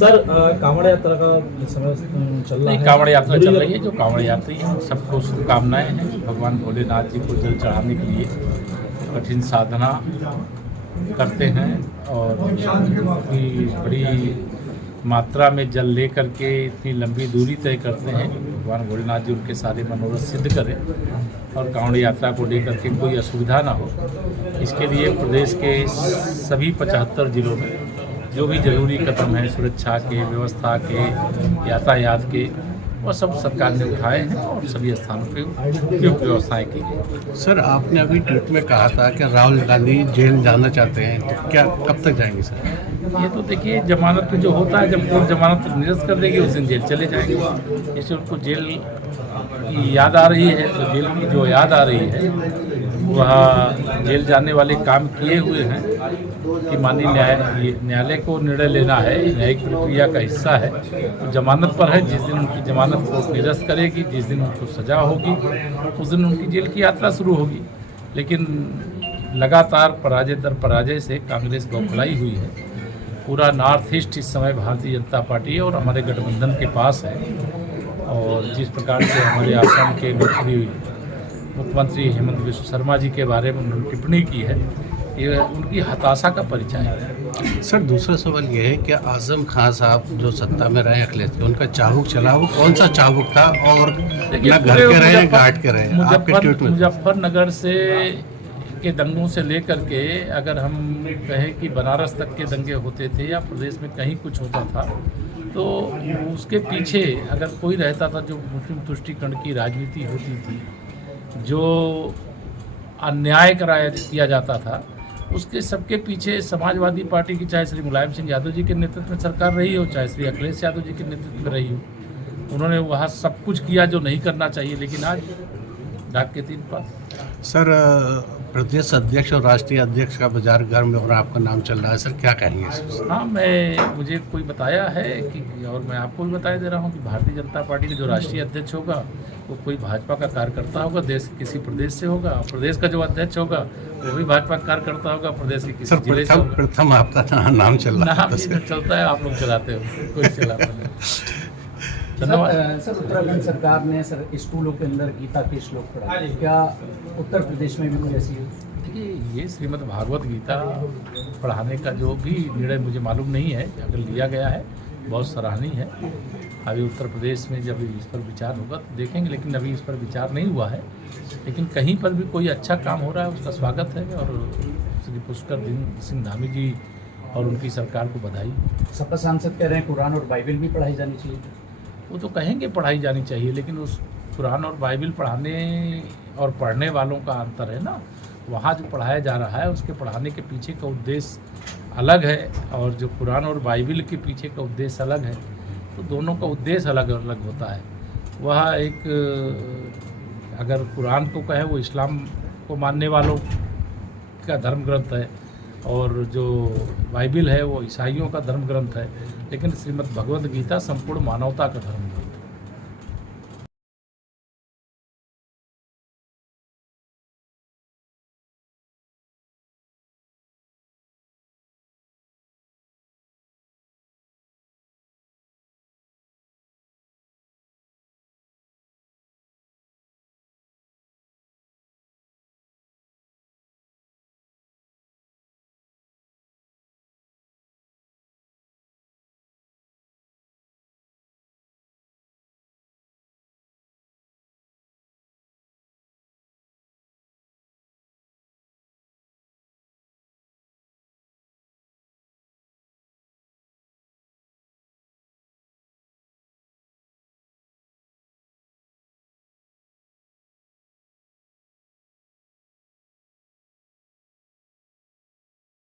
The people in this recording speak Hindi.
सर कांवड़ यात्रा का समय चल रहा है। कांवड़ यात्रा चल रही है। जो कांवड़ यात्री हैं सबको शुभकामनाएं हैं। भगवान भोलेनाथ जी को जल चढ़ाने के लिए कठिन साधना करते हैं और इतनी बड़ी मात्रा में जल ले करके इतनी लंबी दूरी तय करते हैं। भगवान भोलेनाथ जी उनके सारे मनोरथ सिद्ध करें और कांवड़ यात्रा को लेकर के कोई असुविधा ना हो, इसके लिए प्रदेश के सभी 75 जिलों में जो भी जरूरी कदम हैं सुरक्षा के, व्यवस्था के, यातायात के, वो सब सरकार ने उठाए हैं और सभी स्थानों पे उपयुक्त व्यवस्थाएं की गई। सर, आपने अभी ट्वीट में कहा था कि राहुल गांधी जेल जाना चाहते हैं, तो क्या कब तक जाएंगे सर? ये तो देखिए जमानत पे जो होता है, जब कोर्ट जमानत निरस्त कर देगी उस दिन जेल चले जाएंगे। जैसे उनको जेल की याद आ रही है तो जेल की जो याद आ रही है वह जेल जाने वाले काम किए हुए हैं कि माननीय न्यायालय को निर्णय लेना है, न्यायिक प्रक्रिया का हिस्सा है। तो जमानत पर है, जिस दिन उनकी जमानत को निरस्त करेगी, जिस दिन उनको सजा होगी उस दिन उनकी जेल की यात्रा शुरू होगी। लेकिन लगातार पराजय दर पराजय से कांग्रेस बौखलाई हुई है। पूरा नॉर्थ ईस्ट इस समय भारतीय जनता पार्टी और हमारे गठबंधन के पास है और जिस प्रकार से हमारे आसाम के मुख्यमंत्री हेमंत बिस्व शर्मा जी के बारे में उन्होंने टिप्पणी की है, ये उनकी हताशा का परिचय है। सर, दूसरा सवाल ये है कि आजम खान साहब जो सत्ता में रहे अखिलेश के, उनका चाबुक चला, वो कौन सा चाबुक था और ना घर के रहे घाट के रहे? आपके ट्वीट में मुजफ्फरनगर से के दंगों से लेकर के अगर हम कहें कि बनारस तक के दंगे होते थे या प्रदेश में कहीं कुछ होता था तो उसके पीछे अगर कोई रहता था, जो मुस्लिम तुष्टीकरण की राजनीति होती थी, जो अन्याय किया जाता था, उसके सबके पीछे समाजवादी पार्टी की, चाहे श्री मुलायम सिंह यादव जी के नेतृत्व में सरकार रही हो, चाहे श्री अखिलेश यादव जी के नेतृत्व में रही हो, उन्होंने वहाँ सब कुछ किया जो नहीं करना चाहिए। लेकिन आज डाक के 3 पास। सर, प्रदेश अध्यक्ष और राष्ट्रीय अध्यक्ष का बाजार गर्म में और आपका नाम चल रहा है, सर क्या कहेंगे? हाँ, मुझे कोई बताया है कि, और मैं आपको भी बताया दे रहा हूँ कि भारतीय जनता पार्टी का जो राष्ट्रीय अध्यक्ष होगा वो कोई भाजपा का कार्यकर्ता होगा, देश के किसी प्रदेश से होगा। प्रदेश का जो अध्यक्ष होगा वो भी भाजपा का कार्यकर्ता होगा, प्रदेश के किसी जिले से होगा। प्रथम आपका नाम चल रहा है? चलता है, आप लोग चलाते हो, कोई चलाता नहीं। सर, उत्तराखंड सरकार ने सर स्कूलों के अंदर गीता के श्लोक पढ़ाए, क्या उत्तर प्रदेश में भी कोई ऐसी? देखिए, ये श्रीमद् भागवत गीता पढ़ाने का जो भी निर्णय मुझे मालूम नहीं है, अगर लिया गया है बहुत सराहनीय है। अभी उत्तर प्रदेश में जब इस पर विचार होगा तो देखेंगे, लेकिन अभी इस पर विचार नहीं हुआ है। लेकिन कहीं पर भी कोई अच्छा काम हो रहा है उसका स्वागत है और श्री पुष्कर सिंह धामी जी और उनकी सरकार को बधाई। सपा सांसद कह रहे हैं कुरान और बाइबल भी पढ़ाई जानी चाहिए। वो तो कहेंगे पढ़ाई जानी चाहिए, लेकिन उस कुरान और बाइबल पढ़ाने और पढ़ने वालों का अंतर है ना। वहाँ जो पढ़ाया जा रहा है उसके पढ़ाने के पीछे का उद्देश्य अलग है और जो कुरान और बाइबल के पीछे का उद्देश्य अलग है। तो दोनों का उद्देश्य अलग अलग होता है। वह एक, अगर कुरान को कहे वो इस्लाम को मानने वालों का धर्म ग्रंथ है और जो बाइबल है वो ईसाइयों का धर्म ग्रंथ है, लेकिन श्रीमद् भगवद गीता संपूर्ण मानवता का धर्म है।